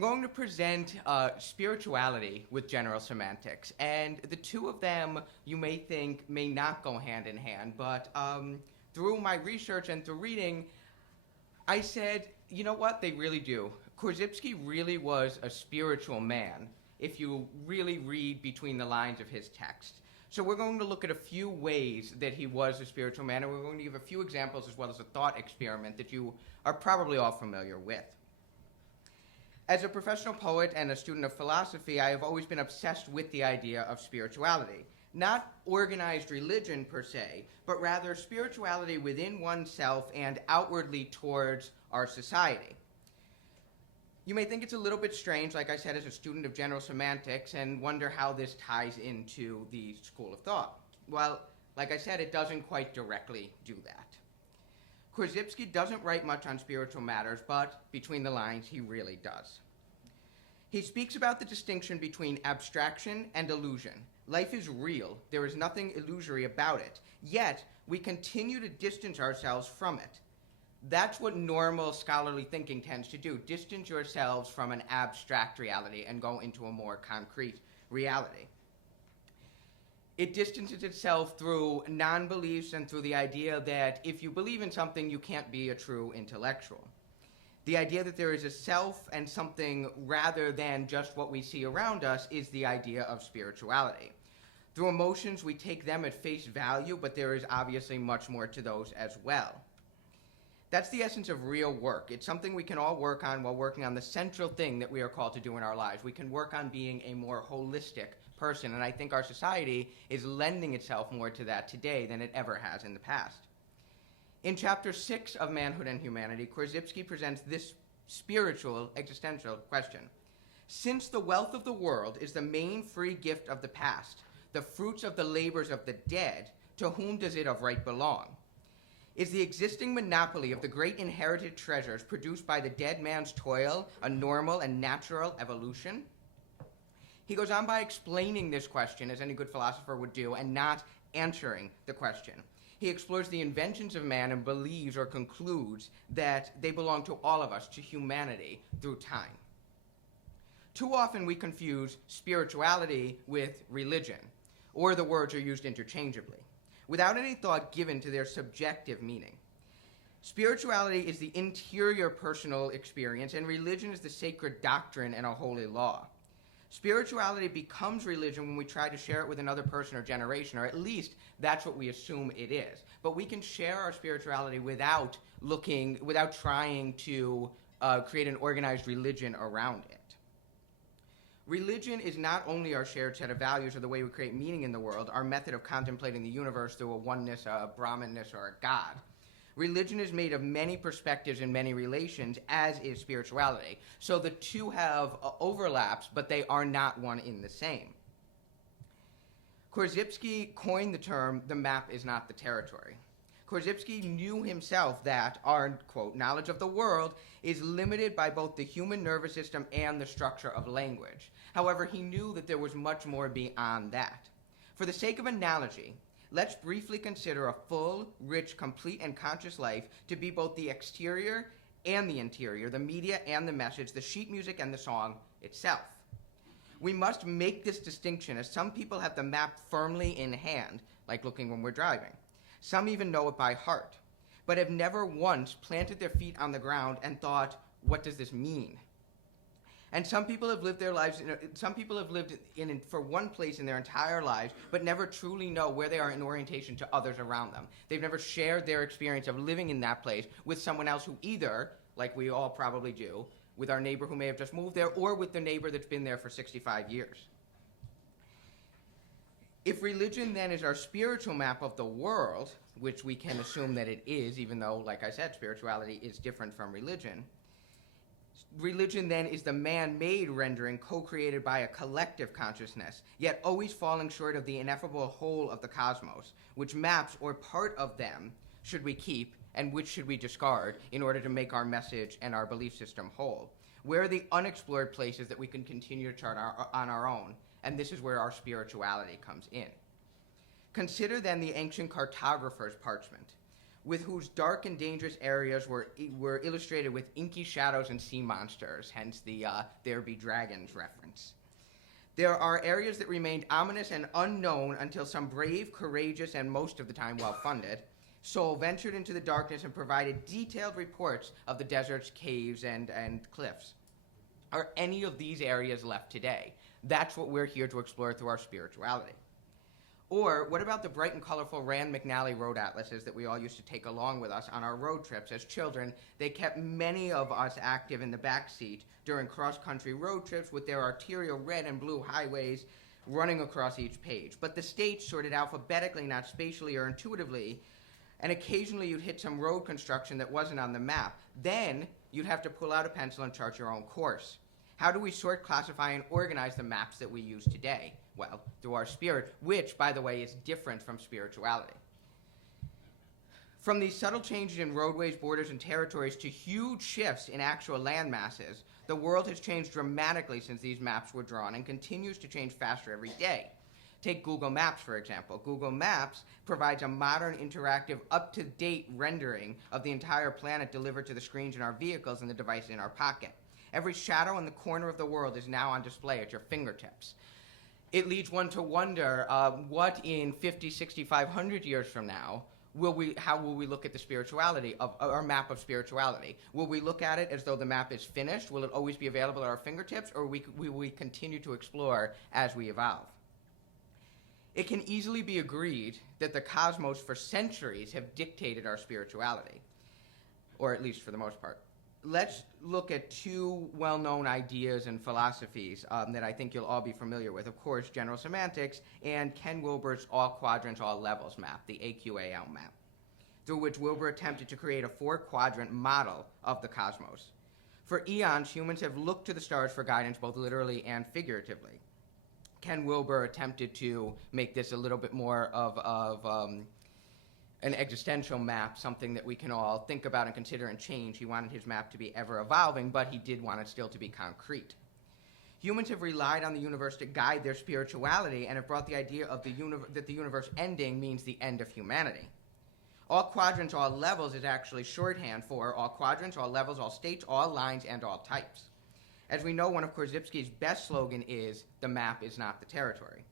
I'm going to present spirituality with general semantics, and the two of them you may think may not go hand in hand, but through my research and through reading, I said, you know what, they really do. Korzybski really was a spiritual man if you really read between the lines of his text. So we're going to look at a few ways that he was a spiritual man, and we're going to give a few examples as well as a thought experiment that you are probably all familiar with. As a professional poet and a student of philosophy, I have always been obsessed with the idea of spirituality. Not organized religion per se, but rather spirituality within oneself and outwardly towards our society. You may think it's a little bit strange, like I said, as a student of general semantics, and wonder how this ties into the school of thought. Well, like I said, it doesn't quite directly do that. Korzybski doesn't write much on spiritual matters, but between the lines, he really does. He speaks about the distinction between abstraction and illusion. Life is real. There is nothing illusory about it. Yet, we continue to distance ourselves from it. That's what normal scholarly thinking tends to do. Distance yourselves from an abstract reality and go into a more concrete reality. It distances itself through non-beliefs and through the idea that if you believe in something, you can't be a true intellectual. The idea that there is a self and something rather than just what we see around us is the idea of spirituality. Through emotions, we take them at face value, but there is obviously much more to those as well. That's the essence of real work. It's something we can all work on while working on the central thing that we are called to do in our lives. We can work on being a more holistic person, and I think our society is lending itself more to that today than it ever has in the past. In Chapter 6 of Manhood and Humanity, Korzybski presents this spiritual, existential question. Since the wealth of the world is the main free gift of the past, the fruits of the labors of the dead, to whom does it of right belong? Is the existing monopoly of the great inherited treasures produced by the dead man's toil a normal and natural evolution? He goes on by explaining this question, as any good philosopher would do, and not answering the question. He explores the inventions of man and believes or concludes that they belong to all of us, to humanity, through time. Too often we confuse spirituality with religion, or the words are used interchangeably, without any thought given to their subjective meaning. Spirituality is the interior personal experience, and religion is the sacred doctrine and a holy law. Spirituality becomes religion when we try to share it with another person or generation, or at least that's what we assume it is. But we can share our spirituality without trying to create an organized religion around it. Religion is not only our shared set of values or the way we create meaning in the world, our method of contemplating the universe through a oneness, a Brahmanness, or a God. Religion is made of many perspectives and many relations, as is spirituality. So the two have overlaps, but they are not one in the same. Korzybski coined the term, the map is not the territory. Korzybski knew himself that our, quote, knowledge of the world is limited by both the human nervous system and the structure of language. However, he knew that there was much more beyond that. For the sake of analogy, let's briefly consider a full, rich, complete, and conscious life to be both the exterior and the interior, the media and the message, the sheet music and the song itself. We must make this distinction, as some people have the map firmly in hand, like looking when we're driving. Some even know it by heart, but have never once planted their feet on the ground and thought, what does this mean? And some people have lived their lives, for one place in their entire lives, but never truly know where they are in orientation to others around them. They've never shared their experience of living in that place with someone else who either, like we all probably do, with our neighbor who may have just moved there, or with the neighbor that's been there for 65 years. If religion then is our spiritual map of the world, which we can assume that it is, even though, like I said, spirituality is different from religion, religion then is the man-made rendering co-created by a collective consciousness, yet always falling short of the ineffable whole of the cosmos, which maps or part of them should we keep and which should we discard in order to make our message and our belief system whole. Where are the unexplored places that we can continue to chart on our own? And this is where our spirituality comes in. Consider then the ancient cartographer's parchment. with whose dark and dangerous areas were illustrated with inky shadows and sea monsters, hence the There Be Dragons reference. There are areas that remained ominous and unknown until some brave, courageous, and most of the time well-funded soul ventured into the darkness and provided detailed reports of the deserts, caves, and cliffs. Are any of these areas left today? That's what we're here to explore through our spirituality. Or what about the bright and colorful Rand McNally road atlases that we all used to take along with us on our road trips as children? They kept many of us active in the back seat during cross-country road trips with their arterial red and blue highways running across each page. But the states sorted alphabetically, not spatially or intuitively, and occasionally you'd hit some road construction that wasn't on the map. Then you'd have to pull out a pencil and chart your own course. How do we sort, classify, and organize the maps that we use today? Well, through our spirit, which, by the way, is different from spirituality. From these subtle changes in roadways, borders, and territories to huge shifts in actual land masses, the world has changed dramatically since these maps were drawn and continues to change faster every day. Take Google Maps, for example. Google Maps provides a modern, interactive, up-to-date rendering of the entire planet delivered to the screens in our vehicles and the devices in our pocket. Every shadow in the corner of the world is now on display at your fingertips. It leads one to wonder what in 50, 60, 500 years from now, how will we look at the spirituality of our map of spirituality? Will we look at it as though the map is finished? Will it always be available at our fingertips? Or will we continue to explore as we evolve? It can easily be agreed that the cosmos for centuries have dictated our spirituality, or at least for the most part. Let's look at two well-known ideas and philosophies that I think you'll all be familiar with. Of course, general semantics and Ken Wilber's all quadrants, all levels map, the AQAL map, through which Wilber attempted to create a four-quadrant model of the cosmos. For eons, humans have looked to the stars for guidance both literally and figuratively. Ken Wilber attempted to make this a little bit more of an existential map, something that we can all think about and consider and change. He wanted his map to be ever-evolving, but he did want it still to be concrete. Humans have relied on the universe to guide their spirituality and have brought the idea of that the universe ending means the end of humanity. All quadrants, all levels is actually shorthand for all quadrants, all levels, all states, all lines, and all types. As we know, one of Korzybski's best slogan is, "The map is not the territory."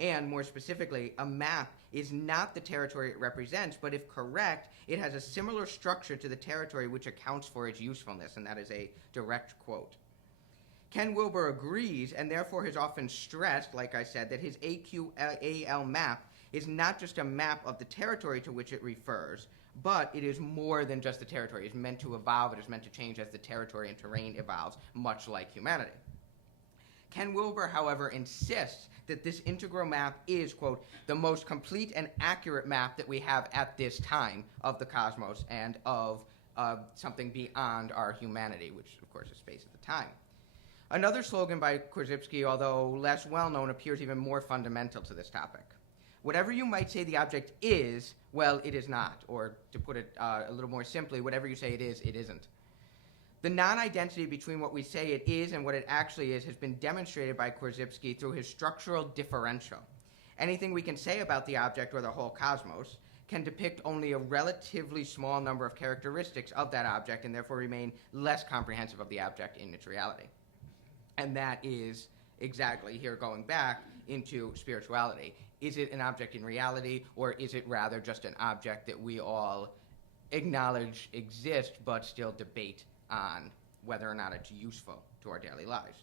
And more specifically, a map is not the territory it represents, but if correct, it has a similar structure to the territory which accounts for its usefulness, and that is a direct quote. Ken Wilber agrees, and therefore has often stressed, like I said, that his AQAL map is not just a map of the territory to which it refers, but it is more than just the territory. It's meant to evolve, it is meant to change as the territory and terrain evolves, much like humanity. Ken Wilber, however, insists that this integral map is, quote, the most complete and accurate map that we have at this time of the cosmos and of something beyond our humanity, which, of course, is space at the time. Another slogan by Korzybski, although less well-known, appears even more fundamental to this topic. Whatever you might say the object is, well, it is not. Or, to put it a little more simply, whatever you say it is, it isn't. The non-identity between what we say it is and what it actually is has been demonstrated by Korzybski through his structural differential. Anything we can say about the object or the whole cosmos can depict only a relatively small number of characteristics of that object and therefore remain less comprehensive of the object in its reality. And that is exactly here going back into spirituality. Is it an object in reality, or is it rather just an object that we all acknowledge exists but still debate on whether or not it's useful to our daily lives?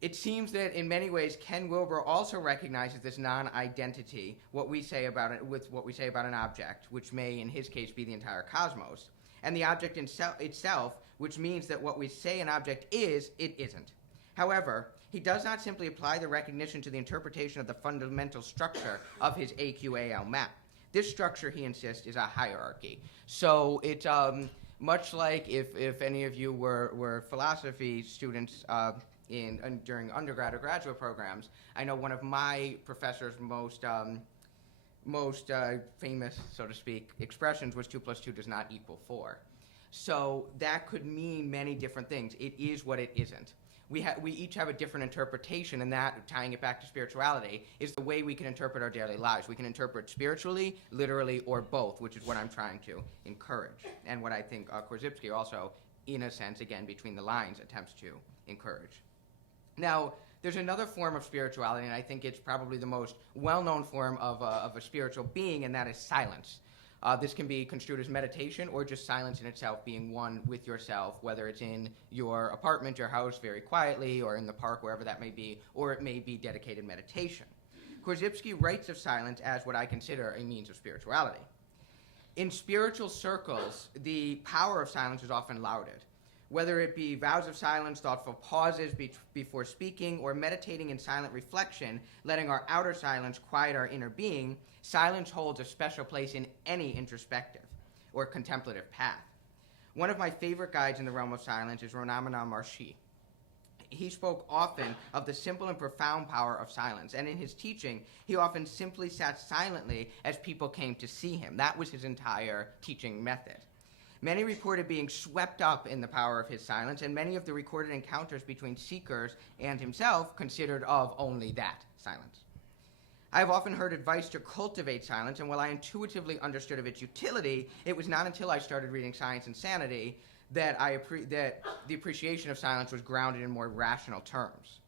It seems that in many ways Ken Wilber also recognizes this non-identity, what we say about it, with what we say about an object, which may in his case be the entire cosmos, and the object itself, which means that what we say an object is, it isn't. However, he does not simply apply the recognition to the interpretation of the fundamental structure of his AQAL map. This structure, he insists, is a hierarchy. So it's much like if any of you were philosophy students during undergrad or graduate programs, I know one of my professor's most famous, so to speak, expressions was 2 + 2 does not equal 4. So that could mean many different things. It is what it isn't. We each have a different interpretation, and that, tying it back to spirituality, is the way we can interpret our daily lives. We can interpret spiritually, literally, or both, which is what I'm trying to encourage, and what I think Korzybski also, in a sense, again, between the lines, attempts to encourage. Now, there's another form of spirituality, and I think it's probably the most well-known form of a spiritual being, and that is silence. This can be construed as meditation or just silence in itself, being one with yourself, whether it's in your apartment, your house, very quietly, or in the park, wherever that may be, or it may be dedicated meditation. Korzybski writes of silence as what I consider a means of spirituality. In spiritual circles, the power of silence is often lauded. Whether it be vows of silence, thoughtful pauses before speaking, or meditating in silent reflection, letting our outer silence quiet our inner being, silence holds a special place in any introspective or contemplative path. One of my favorite guides in the realm of silence is Ramana Maharshi. He spoke often of the simple and profound power of silence, and in his teaching, he often simply sat silently as people came to see him. That was his entire teaching method. Many reported being swept up in the power of his silence, and many of the recorded encounters between seekers and himself considered of only that silence. I have often heard advice to cultivate silence, and while I intuitively understood of its utility, it was not until I started reading Science and Sanity that the appreciation of silence was grounded in more rational terms.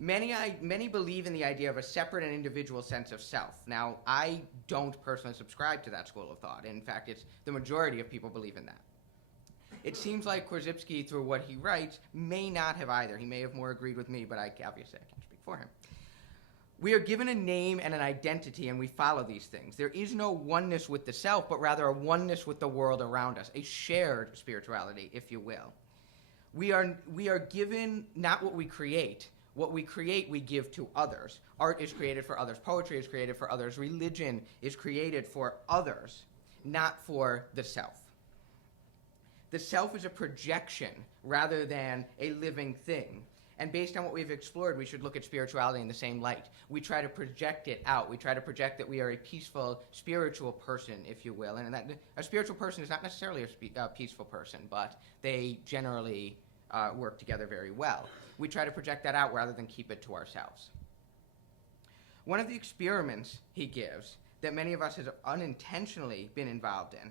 Many believe in the idea of a separate and individual sense of self. Now, I don't personally subscribe to that school of thought. In fact, it's the majority of people believe in that. It seems like Korzybski, through what he writes, may not have either. He may have more agreed with me, but obviously I can't speak for him. We are given a name and an identity, and we follow these things. There is no oneness with the self, but rather a oneness with the world around us, a shared spirituality, if you will. We are given not what we create. What we create, we give to others. Art is created for others. Poetry is created for others. Religion is created for others, not for the self. The self is a projection rather than a living thing. And based on what we've explored, we should look at spirituality in the same light. We try to project it out. We try to project that we are a peaceful, spiritual person, if you will. And that a spiritual person is not necessarily a peaceful person, but they generally work together very well. We try to project that out rather than keep it to ourselves. One of the experiments he gives that many of us have unintentionally been involved in,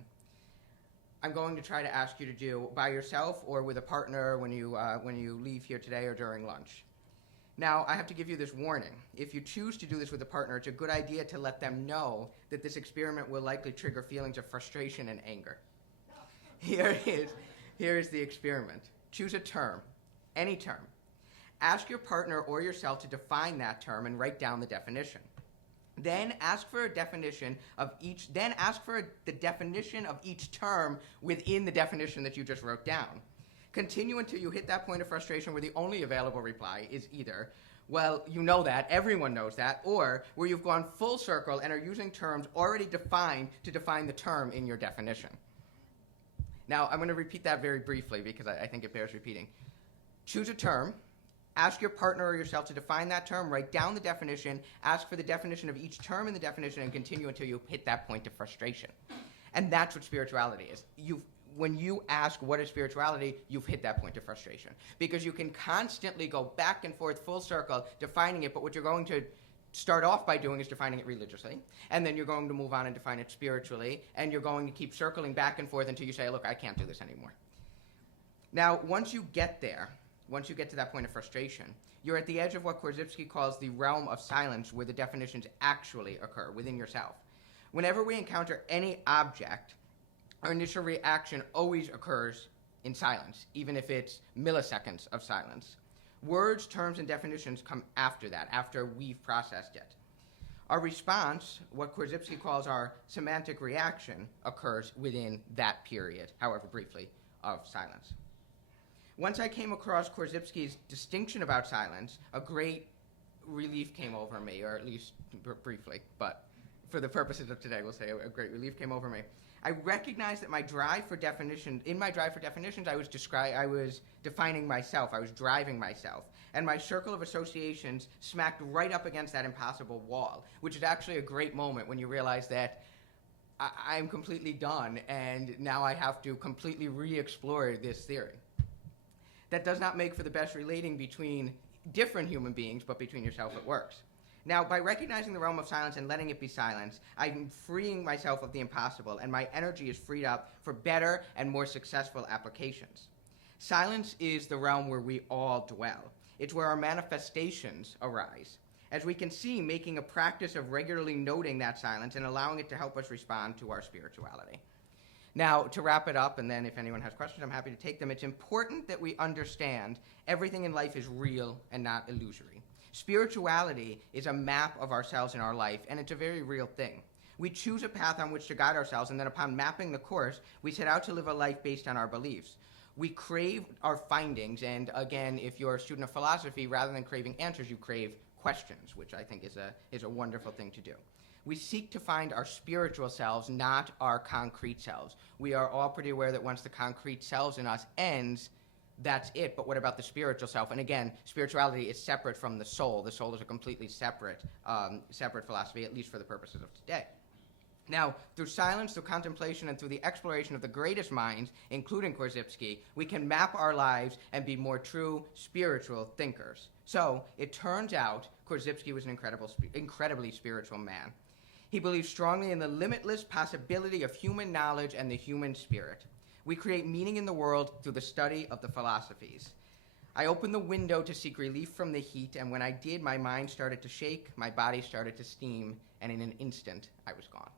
I'm going to try to ask you to do by yourself or with a partner when you leave here today or during lunch. Now, I have to give you this warning. If you choose to do this with a partner, it's a good idea to let them know that this experiment will likely trigger feelings of frustration and anger. Here is the experiment. Choose a term, any term. Ask your partner or yourself to define that term and write down the definition. Then ask for a definition of each. Then ask for the definition of each term within the definition that you just wrote down. Continue until you hit that point of frustration where the only available reply is either, well, you know that, everyone knows that, or where you've gone full circle and are using terms already defined to define the term in your definition. Now, I'm going to repeat that very briefly because I think it bears repeating. Choose a term. Ask your partner or yourself to define that term, write down the definition, ask for the definition of each term in the definition, and continue until you hit that point of frustration. And that's what spirituality is. When you ask what is spirituality, you've hit that point of frustration. Because you can constantly go back and forth, full circle, defining it, but what you're going to start off by doing is defining it religiously, and then you're going to move on and define it spiritually, and you're going to keep circling back and forth until you say, look, I can't do this anymore. Now, once you get there, once you get to that point of frustration, you're at the edge of what Korzybski calls the realm of silence, where the definitions actually occur within yourself. Whenever we encounter any object, our initial reaction always occurs in silence, even if it's milliseconds of silence. Words, terms, and definitions come after that, after we've processed it. Our response, what Korzybski calls our semantic reaction, occurs within that period, however briefly, of silence. Once I came across Korzybski's distinction about silence, a great relief came over me, or at least briefly, but for the purposes of today, we'll say a great relief came over me. I recognized that in my drive for definitions, I was defining myself, I was driving myself, and my circle of associations smacked right up against that impossible wall, which is actually a great moment when you realize that I'm completely done, and now I have to completely re-explore this theory. That does not make for the best relating between different human beings, but between yourself it works. Now, by recognizing the realm of silence and letting it be silence, I'm freeing myself of the impossible, and my energy is freed up for better and more successful applications. Silence is the realm where we all dwell. It's where our manifestations arise. As we can see, making a practice of regularly noting that silence and allowing it to help us respond to our spirituality. Now, to wrap it up, and then if anyone has questions, I'm happy to take them, it's important that we understand everything in life is real and not illusory. Spirituality is a map of ourselves in our life, and it's a very real thing. We choose a path on which to guide ourselves, and then upon mapping the course, we set out to live a life based on our beliefs. We crave our findings, and again, if you're a student of philosophy, rather than craving answers, you crave questions, which I think is a wonderful thing to do. We seek to find our spiritual selves, not our concrete selves. We are all pretty aware that once the concrete selves in us ends, that's it. But what about the spiritual self? And again, spirituality is separate from the soul. The soul is a completely separate philosophy, at least for the purposes of today. Now, through silence, through contemplation, and through the exploration of the greatest minds, including Korzybski, we can map our lives and be more true spiritual thinkers. So, it turns out Korzybski was an incredibly spiritual man. He believed strongly in the limitless possibility of human knowledge and the human spirit. We create meaning in the world through the study of the philosophies. I opened the window to seek relief from the heat, and when I did, my mind started to shake, my body started to steam, and in an instant, I was gone.